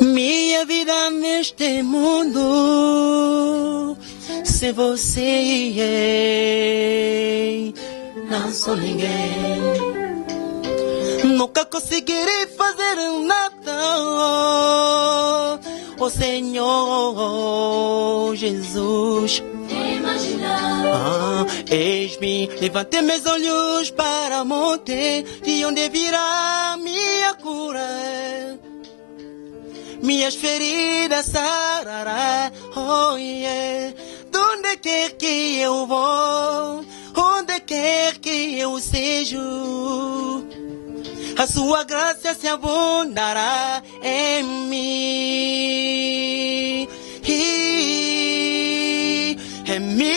Minha vida neste mundo, sem você, não sou ninguém. Nunca conseguirei fazer nada, oh Senhor Jesus. Eis-me, levantei meus olhos para o monte, de onde virá minha cura. Minhas feridas sarará, oh yeah. Donde quer que eu vou, onde quer que eu seja, a sua graça se abundará em mim. Em mim,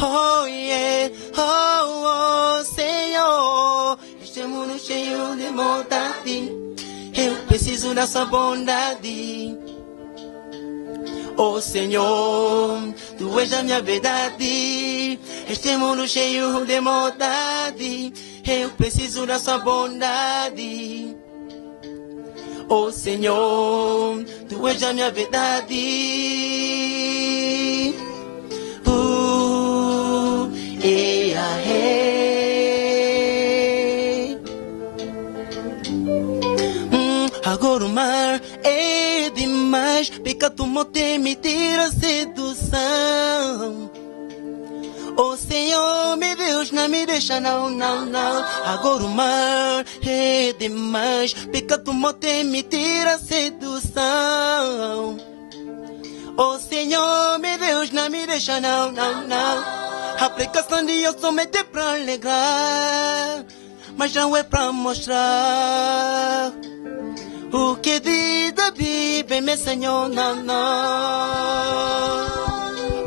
oh yeah, oh Senhor. Este mundo cheio de maldade, eu preciso da sua bondade. Oh Senhor, Tu és a minha verdade. Este mundo cheio de maldade, eu preciso da sua bondade. Oh Senhor, Tu és a minha verdade. Agora o mar é demais, pecado morte me tira a sedução. Oh Senhor, meu Deus, não me deixa, não, não, não. Agora o mar é demais, pecado morte me tira a sedução. Oh Senhor, meu Deus, não me deixa, não, não, não. A aplicação de Deus somente para alegrar, mas não é para mostrar o que diz a Bíblia, meu Senhor, não, não.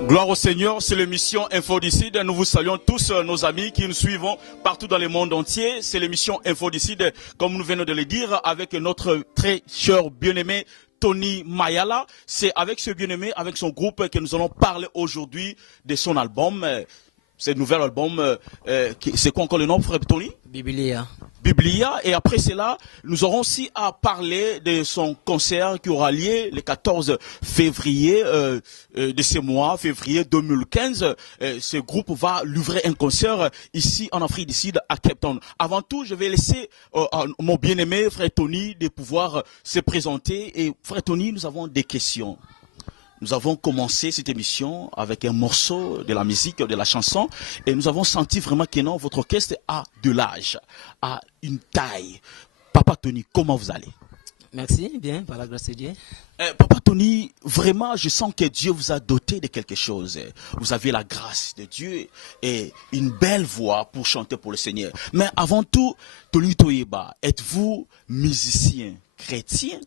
Gloire au Seigneur, c'est l'émission Infodicide. Nous vous saluons tous nos amis qui nous suivent partout dans le monde entier. C'est l'émission Infodicide, comme nous venons de le dire, avec notre très cher bien-aimé Tony Mayala. C'est avec ce bien-aimé, avec son groupe, que nous allons parler aujourd'hui de son album. Ce nouvel album, c'est quoi encore le nom, frère Tony? Biblia. Biblia. Et après cela, nous aurons aussi à parler de son concert qui aura lieu le 14 février de ce mois, février 2015. Ce groupe va livrer un concert ici en Afrique du Sud, à Cape Town. Avant tout, je vais laisser mon bien-aimé frère Tony de pouvoir se présenter. Et frère Tony, nous avons des questions. Nous avons commencé cette émission avec un morceau de la musique, de la chanson, et nous avons senti vraiment que non, votre orchestre a de l'âge, a une taille. Papa Tony, comment vous allez? Merci, bien, par la grâce de Dieu. Papa Tony, vraiment, je sens que Dieu vous a doté de quelque chose. Vous avez la grâce de Dieu et une belle voix pour chanter pour le Seigneur. Mais avant tout, Tony Toyeba, êtes-vous musicien? Chrétien,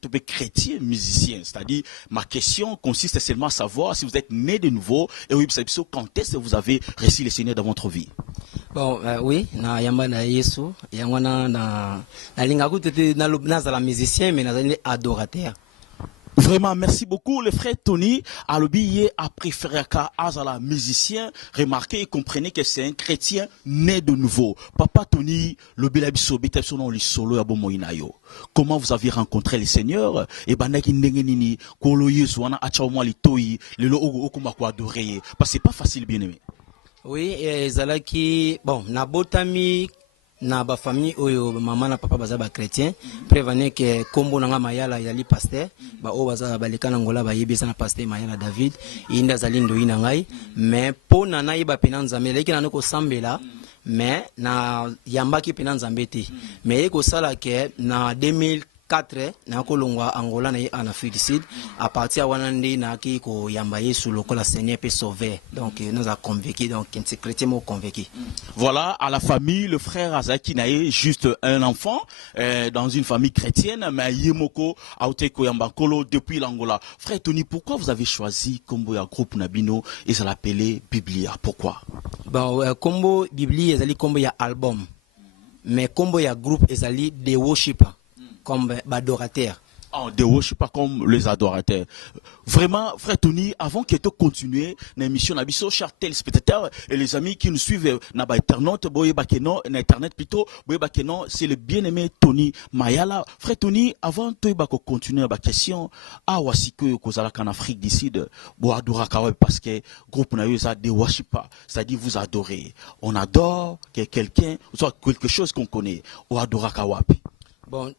musicien. C'est-à-dire, ma question consiste seulement à savoir si vous êtes né de nouveau et oui, quand est-ce que vous avez reçu le Seigneur dans votre vie? Bon, oui, na yamba na Yesu, yangwana na linga kutete na nazala musicien mais nazali adorateur. Vraiment, merci beaucoup. Le frère Tony a le billet à préférer qu'à Azala musicien. Remarquez et comprenez que c'est un chrétien né de nouveau. Papa Tony, le bilabiso, bitepsono li solo ya bomoinayo. Comment vous avez rencontré le Seigneur? Et banaki ndengenini, kolo yesu wana achaumwa li toi, le lo ogo okuma kwa adorer. Parce que c'est pas facile, bien aimé. Oui, zalaki, bon, na botami, na ba famille oyo maman na papa baza ba chrétien prévenez que kombo nanga mayala yali pasteur ba o baza balekana ngola ba yebisa na pasteur mayala David inda zalindo ina ngai mais po na na yeba pena nzambe leki na ko sambela mais na yambaki pena nzambe te mais ko sala ke na 2004 na kolongwa Angola na en Afrique du Sud à partir wanande na ki ko yamba Yesu lokola Seigneur peut sauver donc nous a convaincu donc c'est chrétien mo convaincu. Voilà, à la famille, le frère Azaki nae juste un enfant dans une famille chrétienne mais yemoko auteko yambakolo depuis l'Angola. Frère Tony, pourquoi vous avez choisi kombo ya groupe Nabino et ça l'appelait Biblia? Pourquoi? Bon, kombo Biblia ezali kombo ya album mais kombo ya groupe ezali de worshipper comme adorateur. On ne worship pas comme les adorateurs. Vraiment, frère Tony, avant que tu continues l'émission, chers téléspectateurs et les amis qui nous suivent na internet, plutôt, c'est le bien-aimé Tony Mayala. Frère Tony, avant de continuer la question, en Afrique du Sud, parce que groupe na ça de worship pas, c'est-à-dire vous adorez. On adore quelqu'un, soit quelque chose qu'on connaît. Ou adora kawapi. Bon,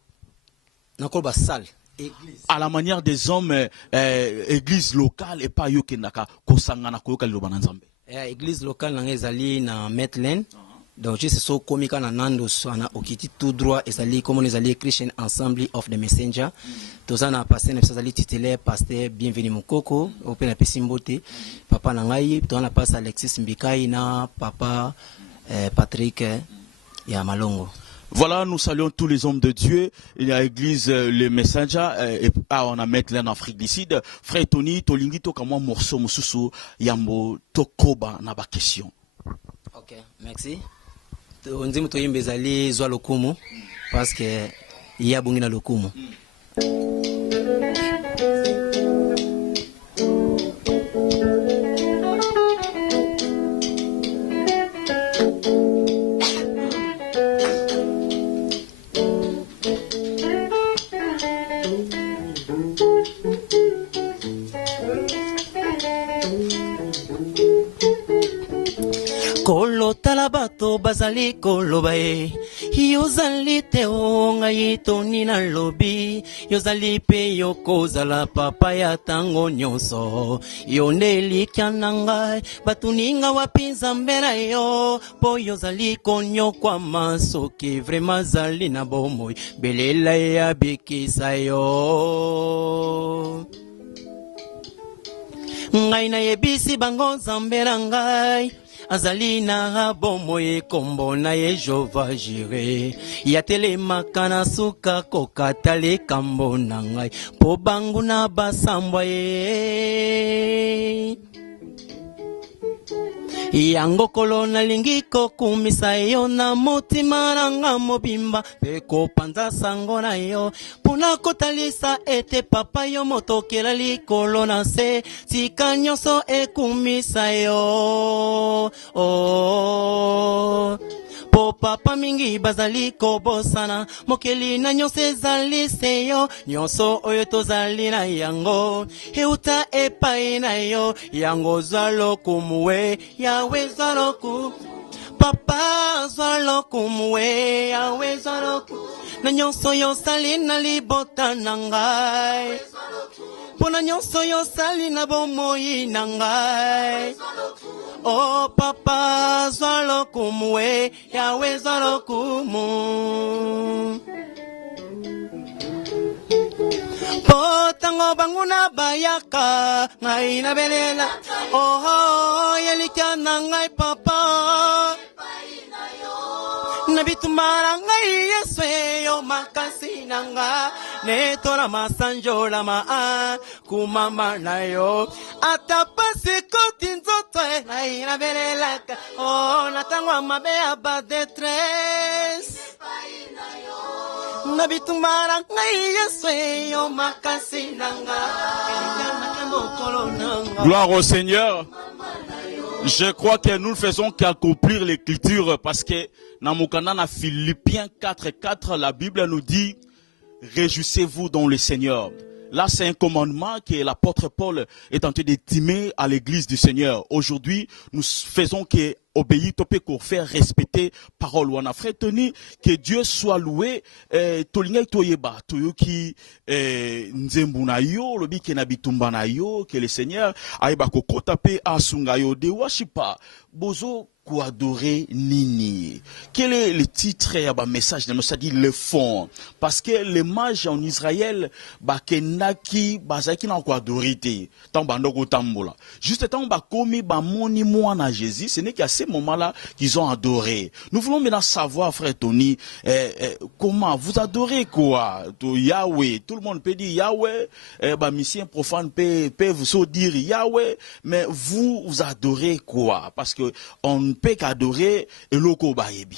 nakol salle. Église. À la manière des hommes, église locale et pas yokenaka kosangana koyoka liloba na Nzambe. Église locale na ezali na Metlen. Donc juste so komika na nando na okiti tout droit ezali comme on ezali Christian Assembly of the Messenger. Toza na pasteur na ezali titulaire pasteur Bienvenu Mukoko, open na pesimbote. Papa na ngai, to na pasteur Alexis Mbikai na papa Patrick ya Malongo. Voilà, nous saluons tous les hommes de Dieu. Il y a l'église le Messenger et on a mettre là en Afrique du Sud. Frère Tony, tolingi to kama morceau mususu yambo tokoba na ba question. OK, merci. Onzimu to yimbe zali zwa lokumu parce que il y a bungi na lokumu. Kolo talabato bazali kolobae yozali teo ngai Tony na lobi yozali pe yokozala papa ya tango nyonso yoneli kyananga batuninga wapinza mbera yo po yozali konyo kwa masoki vraiment zali na bomoi belela ya bikisa yo ngai na yebisi bango zambera ngai azali na bomoye kombo na ye Jova Jireh ya telemaka na suka kokatale kambo na ngai po bangu na basambwa ye yango kolona lingi kokumisa yo na motima nanga mobimba pe kopanza sango na yo puna kotalisa ete papa yo motokela likolo na se tika nyonso ekumisa yo po papa mingi bazali kobosana mokeli na nyonso ezali se yo nyonso oyo tozali na yango euta epai na yo yango zwa lokumu yawe zwa lokumu papa zwa lokumu yawe zwa lokumu na nyonso yosali na libota na ngai pona nyonso yosali na bomoi na ngai oh papa zwa lokumu yawe zwa lokumu potango banguna bayaka ngai na belela oh yelika na ngai papa na bitumara ngai yeswe yo makasi na nga netola masanjola maa kumama na yo atapasi koti nzoto ngai na belelaka oh natangwa mabe ya badetres na bitumara ngai yeswe yo makasi na nga gloire au Seigneur. Je crois que nous ne faisons qu'accomplir l'écriture parce que dans Mukanda, Philippiens 4:4, la Bible nous dit réjouissez-vous dans le Seigneur. Là, c'est un commandement que l'apôtre Paul est en train d'intimer à l'église du Seigneur. Aujourd'hui, nous faisons que obéir, pour faire respecter parole. Ou en frère Tony, que Dieu soit loué. Tolinga toyeba, toyoki nzembuna yo, lobi kenabitumba na yo, que le Seigneur aïba koko tape asunga yo de washipa bozo ko adorer nini. Quel est le titre et le message de ça dit le fond, parce que les mages en Israël ba kenaki bazaki na ko adorer te tant bandoko tambola juste tant ba komi ba moni moi na Jésus, ce n'est qu'à ce moment-là qu'ils ont adoré. Nous voulons maintenant savoir, frère Tony, comment vous adorez quoi? Yahweh, tout le monde peut dire Yahweh, bah mission profane peut vous dire Yahweh, mais vous adorez quoi? Parce que on ne peut qu'adorer Eloko Bayebi.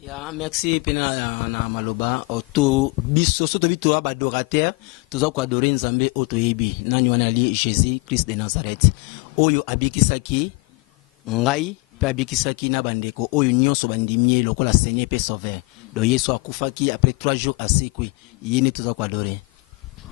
Ya, merci pena na maloba auto biso soto bito adorateur toza ko adorer nzambe auto yebi nani wana li Jésus Christ de Nazareth oyo abikisaki ngai pe abikisaki na bandeko oyo nyonso bandimie lokola Seigneur pe sauveur do Yesu akufaki après 3 jours asekwi yini toza ko adorer.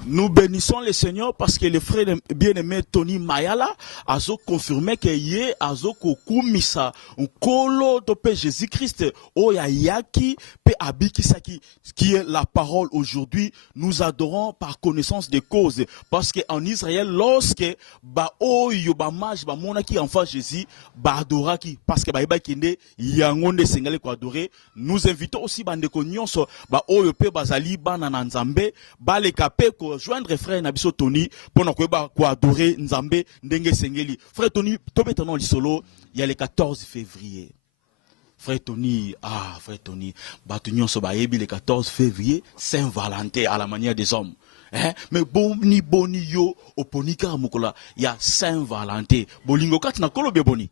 Nous bénissons le Seigneur parce que le frère bien-aimé Tony Mayala a confirmé que yé a kokumisa nkolo to pe Jésus-Christ oya yaki pe abikisaki qui est la parole aujourd'hui. Nous adorons par connaissance des causes parce que en Israël lorsque ba oyo ba mage ba monaki enfant Jésus ba adoraki parce que ba iba kinde yangonde sengale ko adorer. Nous invitons aussi bandeko nyonso ba oyo pe bazali bana na nzambe ba le kapé ko joindre frère Nabiso Tony pour nous adorer Nzambe ndenge sengeli. Frère Tony, tobetanon lisolo, il y a le 14 février. Frère Tony, frère Tony, batunyon so baebi le 14 février, Saint-Valentin à la manière des hommes. Mais boni yo oponika mukola, il y a Saint-Valentin. Bolingo kat na kolo be boni.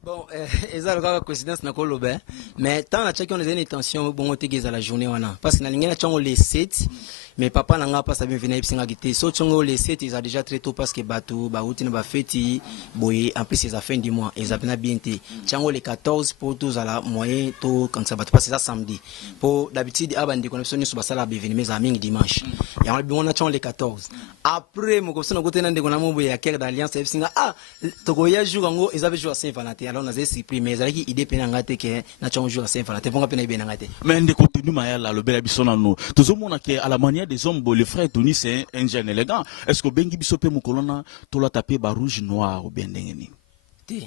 Bon, eza loka coïncidence na kolobe, mais tant na chaki on les intention bon otegeza la journée wana parce que na lingena chango les 7 mais papa nanga pas sabi venir ipsinga gité so chango les 7 ils a déjà très tôt parce que bato ba outi na ba feti boye en plus c'est à fin du mois ils a bien bientôt chango les 14 pour tous à la moyen to quand ça bato parce que ça samedi pour d'habitude abandi connexion sur basala ba venir mais aming dimanche et on a chango les 14 après mo kopso na kote na ndeko na mo boye ya kere d'alliance ipsinga to koya jour ngo ils avaient joué à Saint-Valentin alors on a essayé mais ça qui idée penanga te que na chango jour à Saint-Valentin ponga pena ibena ngate mais ndeko Tony Mayala le bela bisona no tout mona que à la manière des hommes le frère Tony c'est un jeune élégant est-ce que bengi biso pe mukolona to la taper ba rouge noir ou bien ndengeni te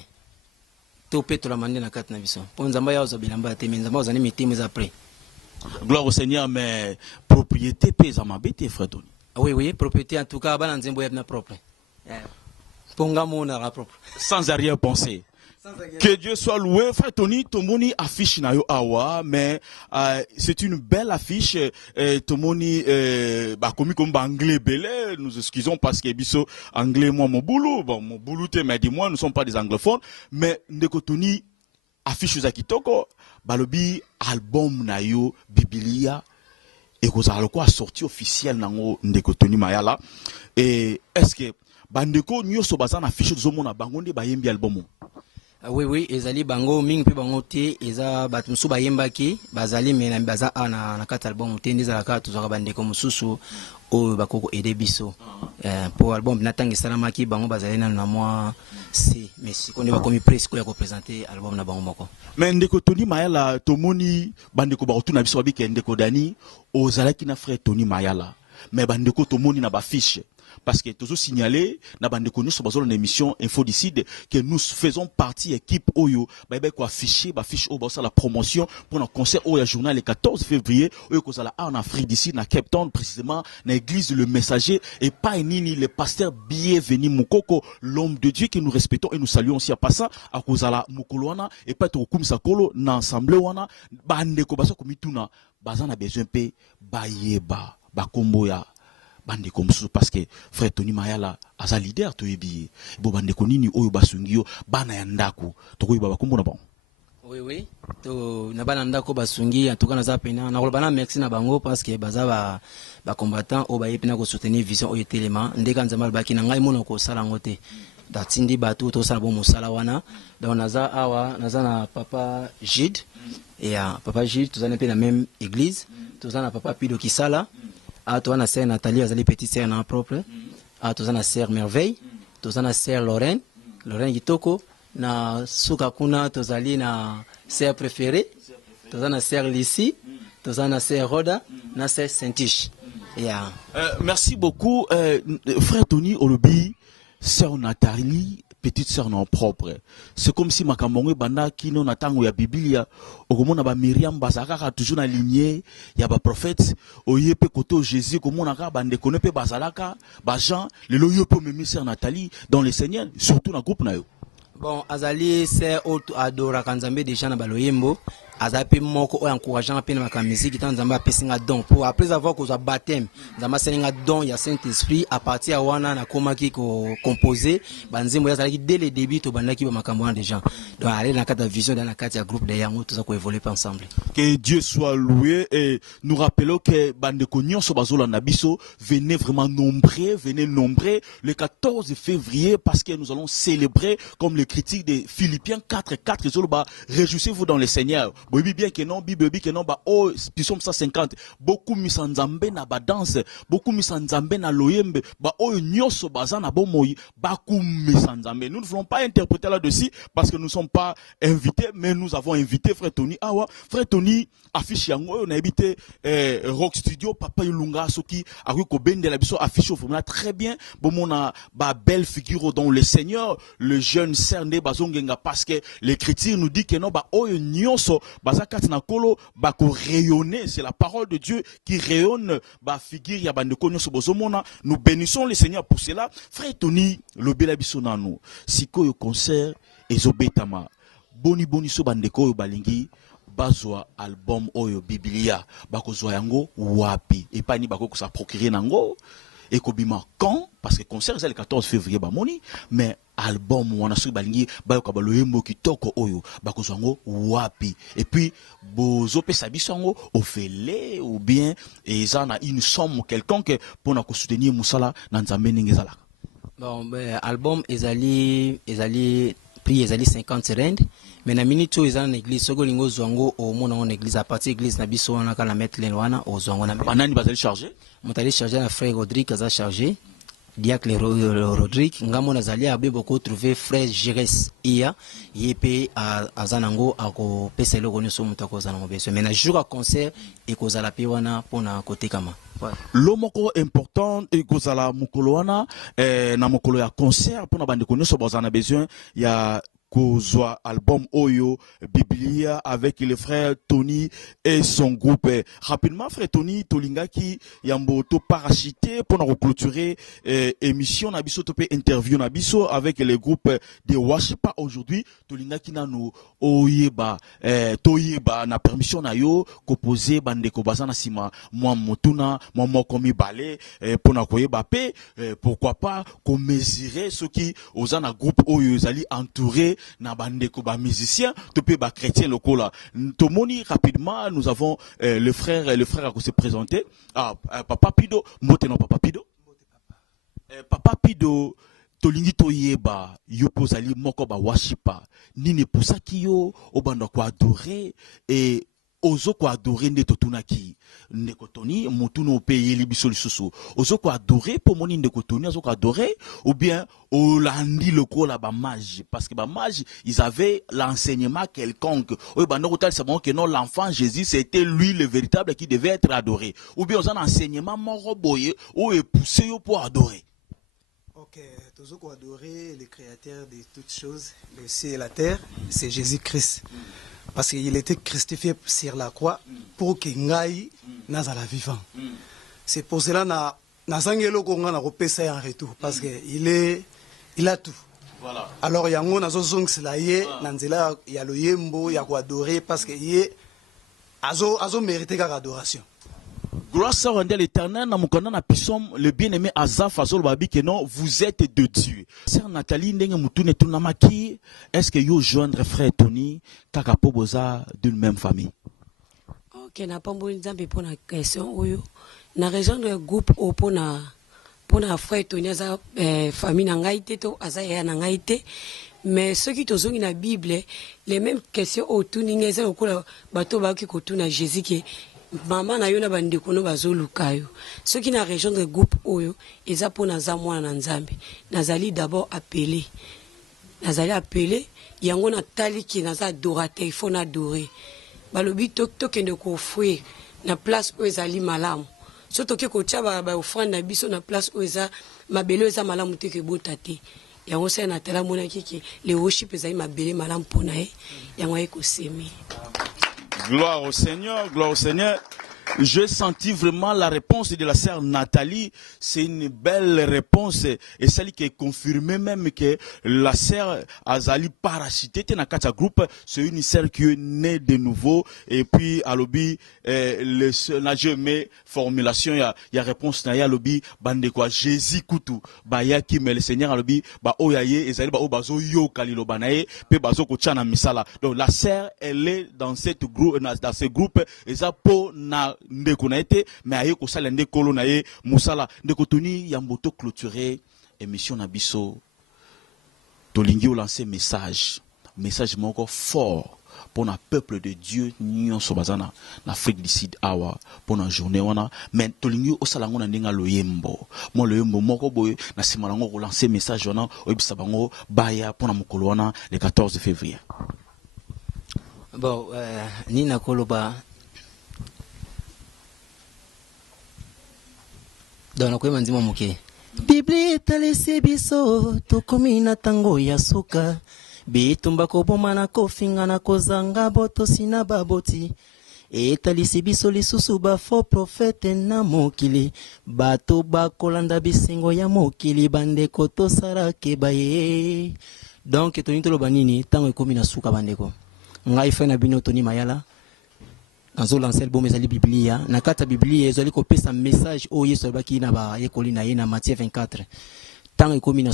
to pe to la mande na kat na biso ponzamba ya ozabilamba te minzamba ozani mitime za après gloire au Seigneur mais propriété pesa mabete frère Tony oui propriété en tout cas bana nzembo yebna propre ponga mona la propre sans arrière-pensée. Que Dieu soit loué. Frère Tony, Tomoni affiche na yo awa, mais c'est une belle affiche. Tomoni, komi comme anglais belé. Nous excusons parce que biso anglais moi mon boulot te mais dis-moi, nous sommes pas des anglophones, mais ndeko Tony affiche za kitoko, balobi album na yo Biblia et kozala ko sorti officiel nango ndeko Tony Mayala. Et est-ce que bandeko nyoso bazana affiche zomona bangonde bayembi album? Oui, ezali bango ming pe bango te eza bat musu bayembaki bazali mena baza na kata album te ndeza ka tuzaka bandeko mususu o bakoko aider biso pour album natangi salamaki bango bazali na moi si mais sikonde bakomi presse ko ya ko présenter album na bango moko mais ndeko Tony Mayala tomoni bandeko ba retourna biso babike ndeko Dani ozalaki na frère Tony Mayala mais bandeko tomoni na ba fiche. Parce que toujours signalé, na bande connu sur bazole émission Info Décide que nous faisons partie équipe Oyo, quoi afficher, fiche au la promotion pour un concert Oyo journal le 14 février Oyo ko sala en Afrique d'ici na Cape Town précisément na église le messager et pas nini le pasteur bienvenu Mukoko l'homme de Dieu que nous respectons et nous saluons aussi à passant à kozala Mukolwana et pas to kumisa kolo na ensemble wana bande ko baso komituna bazana besoin pe bayeba bakomboya bande comme ça parce que frère Tony Mayala asa leader to yebi bo bande ko nini oyo basungio bana ya ndako to ko yeba kombo na bon oui to na bana ndako basungi en tout cas na za pena na ko bana merci na bango parce que baza ba combattant o ba yepina ko soutenir vision oyo telema ndeka nzamba baki na ngai mona ko sala ngote datindi batu to sala bon musala wana donc naza awa naza na papa Gide et papa Gide tous en na même église tous en papa Pido Kisala toi na sœur Nathalie azali petite sœur na propre toi na sœur Merveille toi na sœur Lorraine Gitoko na suka kuna tozali na sœur préférée toi na sœur Lissi toi na sœur Roda na sœur Saint-Tiche merci beaucoup frère Tony Olobi sœur Nathalie petite sœur non propre c'est comme si makamongwe banda kino na tango ya Biblia okomona ba Miriam bazaka toujours na lignée ya ba prophète oyepe koto Jésus komona ka bande konepe bazalaka ba Jean le loyo pe memi sœur Nathalie dans le Seigneur surtout na groupe na yo bon azali c'est auto adora kanzambe déjà na baloyembo azape moko o encourageant pe na ka musique tant nzamba pesinga don pour après avoir que baptême nzamba selinga don ya Saint-Esprit à partir ya wana na komaki ko composer banzembo ya zalaki dès le début to bandaki ba makambo des gens donc aller na kata vision dans la kata groupe de yango tout ça ko évoluer ensemble. Que Dieu soit loué et nous rappelons que bandeko nyonso bazola na biso venez vraiment nombreux le 14 février parce que nous allons célébrer comme le critique de Philippiens 4:4 zoloba réjouissez-vous dans le Seigneur. Bobi bien que non bibi que non ba oh psaume 150 beaucoup misanzambe na ba danse beaucoup misanzambe na loyembe ba oh nyonso bazana bomoyi baku misanzambe. Nous ne voulons pas interpréter là-dessus parce que nous ne sommes pas invités mais nous avons invité frère Tony Awa frère Tony affiche yango on a habité Rock Studio papa Yulunga soki ako bende la biso affiche vraiment très bien bon on a ba belle figure dans le Seigneur le jeune cerné bazongenga parce que l'écriture nous dit que non ba oyo nyonso bazakati na kolo ba ko rayonner c'est la parole de Dieu qui rayonne ba figure ya bandeko nyonso bozomona nous bénissons le Seigneur pour cela frère Tony le bela biso nanu sikoyo concert ezobetama boni so bandeko yo balingi bazwa album oyo Biblia bakozwa yango wapi et pas ni bako ko sa procurer nango et kobima quand parce que concert c'est le 14 février ba moni mais album wana so balingi bayoka baloyembo kitoko oyo bakozwa yango wapi et puis bozo pesa biso yango ofele ou bien eza na une somme quelconque pour na ko soutenir musala na nzambe ningi ezalaka. Bon album ezali prix ezali 50 rand mais na minute o ezana na église soko lingo zwango o mona en église à partir église na biso wana kala mettre len wana o zwango na banani bazali charger motali charger na frère Rodrigue aza charger diacre Rodrigue ngamo na zali abe beaucoup trouver frère Jires ia yepe azanango ako pesa eloko nyoso mutako zanango beso mais na jour à concert et kozala pe wana pona côté kama. Lomoko important et kozala mukolo wana na mukolo ya concert pona bandeko nyoso bazana besoin ya kozwa album Oyo Biblia avec le frère Tony et son groupe. Rapidement frère Tony tolingaki yambo to parachité pour nous clôturer émission na biso to pe interview na biso avec le groupe de Washipa aujourd'hui tolingaki nanu oyeba toyeba na permission na yo ko poser bandeko bazana sima moi motuna moi moko mibale pour na koyeba pe pourquoi pas ko mesurer ceux qui ozana groupe Oyo zali entouré na bandeko ba musicien to pe ba chrétien lokola tomoni rapidement nous avons le frère à se présenter papa Pido mbote non papa Pido papa Pido tolingi toyeba yo kozali moko ba Washipa nini posaki yo obanda ko adorer et ozo ko adorer nde totunaki ndeko Tony mutuno payer libiso lisusu ozo ko adorer pour moni ndeko Tony ozo ko adorer ou bien olandi le ko la ba mage parce que ba mage ils avaient l'enseignement quelconque ou ba notal c'est bon que non l'enfant Jésus c'était lui le véritable qui devait être adoré ou bien on enseignement moro boye ou est poussé pour adorer. OK, tozo ko adorer le créateur de toutes choses le ciel et la terre c'est Jésus-Christ. Parce qu'il était crucifié sur la croix pour que ngai nazala vivant. C'est pour cela na sangelo ko ngana ko pesa en retour parce que il a tout. Voilà. Alors yango nazo zongsela ye na nzela ya loyembo ya ko adorer parce que ye azo mériter ka adoration. Gloire soit à l'Éternel, le bien-aimé Azaf Azol Babi que non, vous êtes de Dieu. Sœur Nathalie ndenge mutune tunamaki, est-ce que yo joindre frère Tony kaka poboza d'une même famille? OK, na pamboli nzambe pona question oyo. Na rejoindre groupe o pona frère Tony aza famille na ngai te to aza ya na ngai te. Mais ceux qui tozongi na Bible, les mêmes questions au tuningeza okola bato ba ki kotuna Jésus qui maman na yo na bandeko no bazoluka yo soki na région de groupe oyo eza pona za mwana na nzambe nazali d'abord appelé yango na tali ki naza adorateur il faut na adorer balobi tokende ko fouer na place oyo ezali malamu so toke ko tia ba offrande na biso na place oyo eza mabele eza malamu te ke bota te yango se na tala mona ki le worship ezali mabele malamu pona ye yango ay ko semi. Gloire au Seigneur, gloire au Seigneur. J'ai senti vraiment la réponse de la sœur Nathalie. C'est une belle réponse. Et celle qui est confirmée même que la sœur Azali parachité dans le groupe, c'est une sœur qui est née de nouveau. Et puis, à l'obi, n'a jamais formulation, il y a réponse, il y a l'obi, bande quoi, Jésus Koutou, ya qui met le Seigneur à l'obi, oyaye, ezali bazo yo kalilo banaye, pe bazo kochana misala. Donc, la sœur, elle est dans cette groupe, dans ce groupe, et ça pour na ndeko na été, mais aye ko sala ndekolo na ye musala ndeko toni ya moto clôturer émission na biso tolingi o lancer message moko fort pour le peuple de Dieu nyonso bazana na Afrique du Sud awa pour la journée wana mais tolingi o sala ngona ndinga loyembo mo loyembo moko boye na simala ngo lancer message wana o bisa bango baya pour na mokolo wana le 14 février. Bon ni na koloba dans quoi m'a dit mon moqué. Biblia etalisi biso tokomi na tango ya suka bitumba koboma na kofinga na kozanga botosi na baboti etalisi biso lisusu bafo profete na mokili bato bakolanda bisengo ya mokili bandeko tosala kebaye. Donc toni toloba nini tango ekomi na suka bandeko ngai fa na bino toni mayala Quand on lance le bon message Biblia, na kata Biblia, ils ont copié sa message au Yesu baki na ba yekoli na ye na Matthieu 24. Tant ekomi na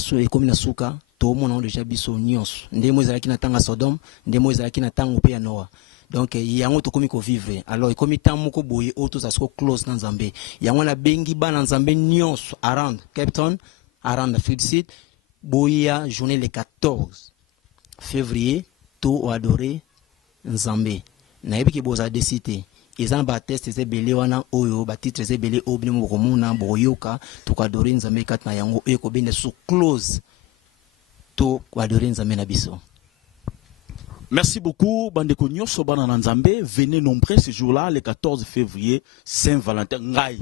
suka, to mo na déjà biso nyonso. Ndemo ezalaki na tanga Sodome, ndemo ezalaki na tanga pe ya Noah. Donc yango to komi ko vivre. Alors ekomi tant moko boye auto ça so close na Nzambe. Yango na bengi ba na Nzambe nyonso around Cape Town, around the Field Seed, boya journée le 14 février to adorer Nzambe. Na yebi ki boza décité ezana ba test ezebele wana oyo ba titre ezebele obini mo komuna boyoka to kadori Nzambe kat na yango eko bende so close to kadori Nzambe na biso. Merci beaucoup bandeko nyonso bana na Nzambe, venez nombreux ce jour-là le 14 février Saint-Valentin ngai.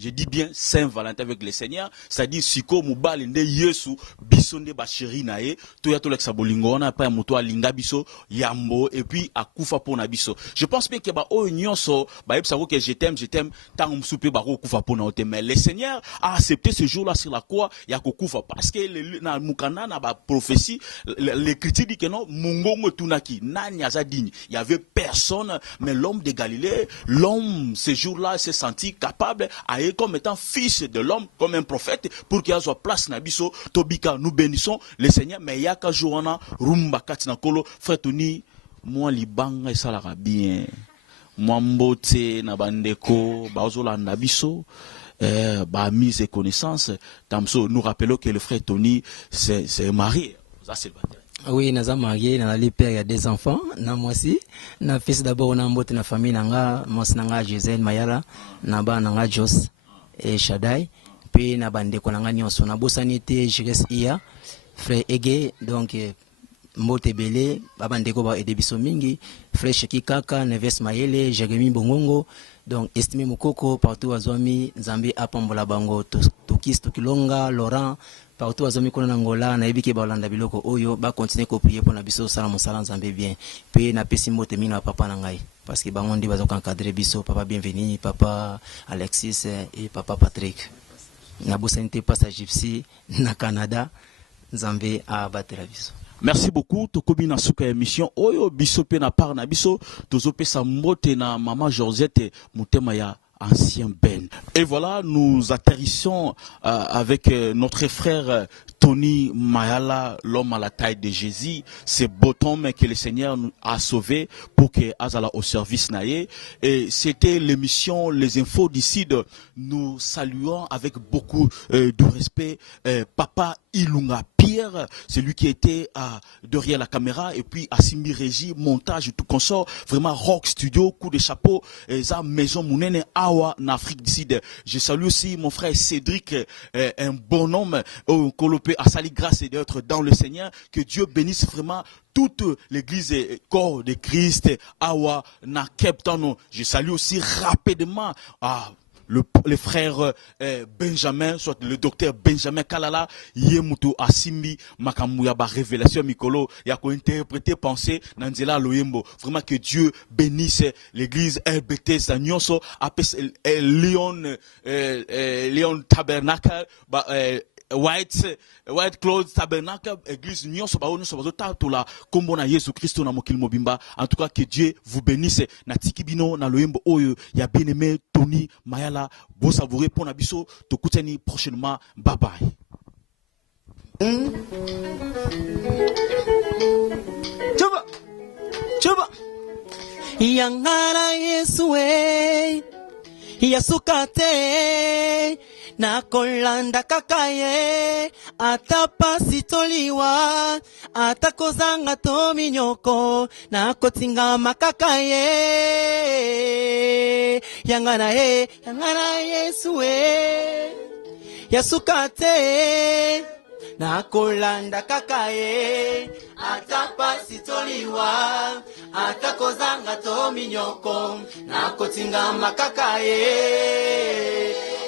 Je dis bien Saint-Valentin avec le Seigneur, c'est-à-dire siko mobali nde Yesu biso nde ba chéri na ye, to ya to leksa bolingo wana pa moto alinga biso yambo et puis akufa pona biso. Je pense bien que ba o nyonso ba yebsa ko que je t'aime tant msupe ba ko kufa pona ote, mais le Seigneur a accepté ce jour-là sur la croix ya ko kufa parce que na mukana na ba prophétie l'écriture dit que non mungongo tunaki nani azadini, il y avait personne mais l'homme de Galilée, l'homme ce jour-là s'est senti capable à comme étant fils de l'homme, comme un prophète, pour qu'il y ait sa place na biso, tobika, nous bénissons le Seigneur, mais yaka joana, rumba katina kolo, frère Tony, moi libanga ça la bien, moi mbote na bandeko, baozola na biso, ba mise et connaissance, tamso, nous rappelons que le frère Tony, c'est marié, ça c'est le baptême. Oui, naza marié, na li père, il y a des enfants, na moi aussi. Na fils d'abord na mbote na famille nanga, moi nanga Gisèle Mayala, na ba nanga Jos et Shaddai, puis na bande ko nanga nyonso na bosanité Jires Ia, frère Ege, donc mbote belé, ba bande ko ba ede biso mingi, frère Sheki Kaka, Neves Mayele, Jérémy Bongongo, donc estimé Mokoko partout azwami Nzambe apambola bango Tokis Tokilonga, Laurent partout azomi kona Angola na yebiki ba Holanda biloko oyo ba continuer ko prier pour na biso sala mosala Nzambe bien pe na pesi mote mina papa na ngai parce que bango ndi bazo encadrer biso papa bienvenue papa Alexis et papa Patrick na bosanité passage Gypsy na Canada Nzambe a battre biso. Merci beaucoup tokobi na suka émission oyo biso pe na par na biso tozope sa mote na maman Georgette mutema ya ancien Ben. Et voilà, nous atterrissons avec notre frère Tony Mayala, l'homme à la taille de Jésus. C'est beau homme que le Seigneur nous a sauvé pour que Azala au service naïe. Et c'était l'émission Les Infos d'ici. Nous saluons avec beaucoup de respect Papa Ilunga Pierre, celui qui était derrière la caméra, et puis Assimi Régie, montage, tout consort, vraiment rock studio, coup de chapeau, ça maison Mounene Awa en Afrique du Sud. Je salue aussi mon frère Cédric, un bonhomme, Kolopé, à sali grâce d'être dans le Seigneur, que Dieu bénisse vraiment toute l'église corps de Christ, Awa, na Cape Town. Je salue aussi rapidement les frères Benjamin, soit le docteur Benjamin Kalala, Yemutu Asimbi, Makamuya ba révélation Mikolo, Yako interpréter, penser, Nanzela Loyembo. Vraiment que Dieu bénisse l'église RBT Sanyonso, Léon Tabernacle, White Cloud Tabernacle, église Nyonso ba Nyonso bazota tola kombo na Yesu Christo na mokili mobimba. En tout cas que Dieu vous bénisse. Na tikibino na loyembo oyo ya bien-aimé Tony Mayala, bon savourer pour nabiso to kuteni prochainement. Bye bye. Chuba Yangara Yesue Yasukate na kolanda kakaye atapasitoliwa atakozanga tominyoko na kotinga makakaye yangana Yesue Yasukate na kolanda kakaye atapasitoliwa atakozanga tominyoko na kotinga makakaye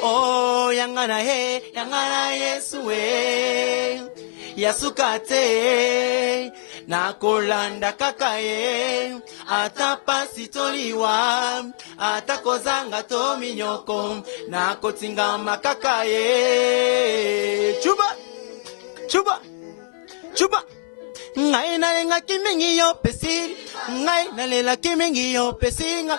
oh yangana Yesue Yasukate na kolanda kakaye atapasitoliwa atakozanga tominyoko na kotinga makakaye Chuba ngai nalenga kimingi yo pesiri ngai nalela kimingi yo pesinga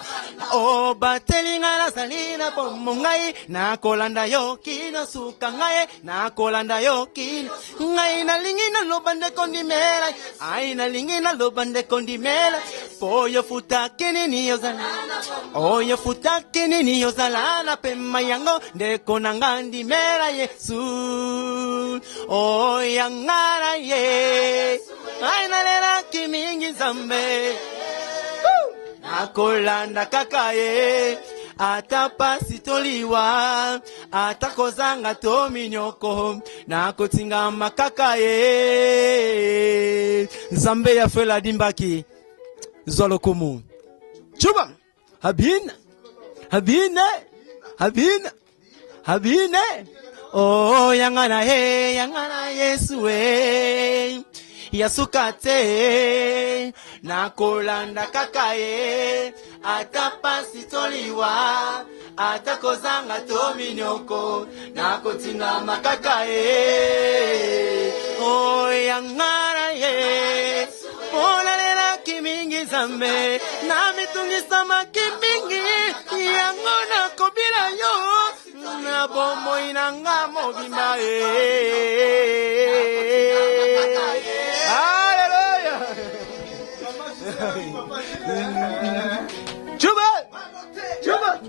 o batelinga na salina bomo ngai na kolanda yo kina suka ngai na kolanda yo kina ngai nalingi na lobande kondimela ai nalingi na lobande kondimela po yo futa kinini yo zalana o yo futa kinini yo zalana pema yango ndeko nangandi mela Yesu o yangara Yesu Aina lela kimingi zambe Nakolanda kakaye atapasitoliwa atakozanga tominyoko nakotinga makakaye Zambe ya fela dimbaki Zolokumu Chuba Habine Oh yangana Yesu Yasukate na kolanda kakaye atapasitoliwa atakozanga tominyoko na kotinga makakaye oh yangara Yesu onalela kimingi zambe na mitungisa makimingi yango na kobila yo na bomo inanga mobimba Chuba